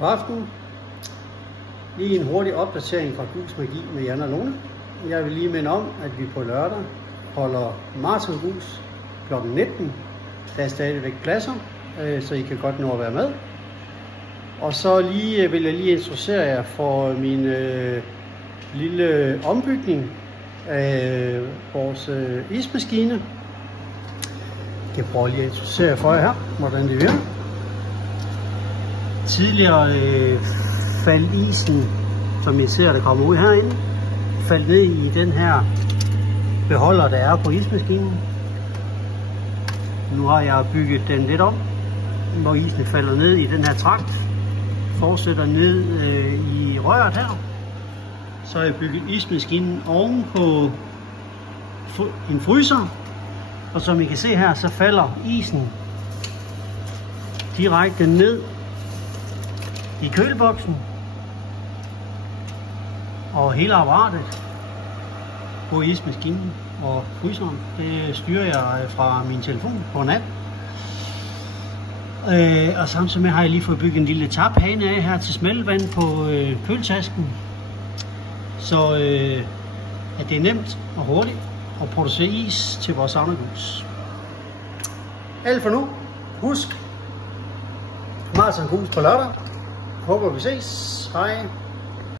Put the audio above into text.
God aften. Lige en hurtig opdatering fra Gus Magi med Jan og Lone. Jeg vil lige minde om, at vi på lørdag holder maratongus kl. 19. Der er stadigvæk pladser, så I kan godt nå at være med. Og så vil jeg lige introducere jer for min lille ombygning af vores ismaskine. Jeg kan prøve lige at introducere jer for jer her, hvordan det virker. Tidligere faldt isen, som I ser, der kommer ud herinde, faldt ned i den her beholder, der er på ismaskinen. Nu har jeg bygget den lidt om, hvor isen falder ned i den her trakt, fortsætter ned i røret her. Så har jeg bygget ismaskinen oven på en fryser, og som I kan se her, så falder isen direkte ned i køleboksen, og hele apparatet på ismaskinen og fryseren, det styrer jeg fra min telefon på en app. Og samtidig med har jeg lige fået bygget en lille taphane af her til smeltevand på køletasken, så at det er nemt og hurtigt at producere is til vores saunagus. Alt for nu. Husk, maratongus på lørdag. Håber vi ses. Hej.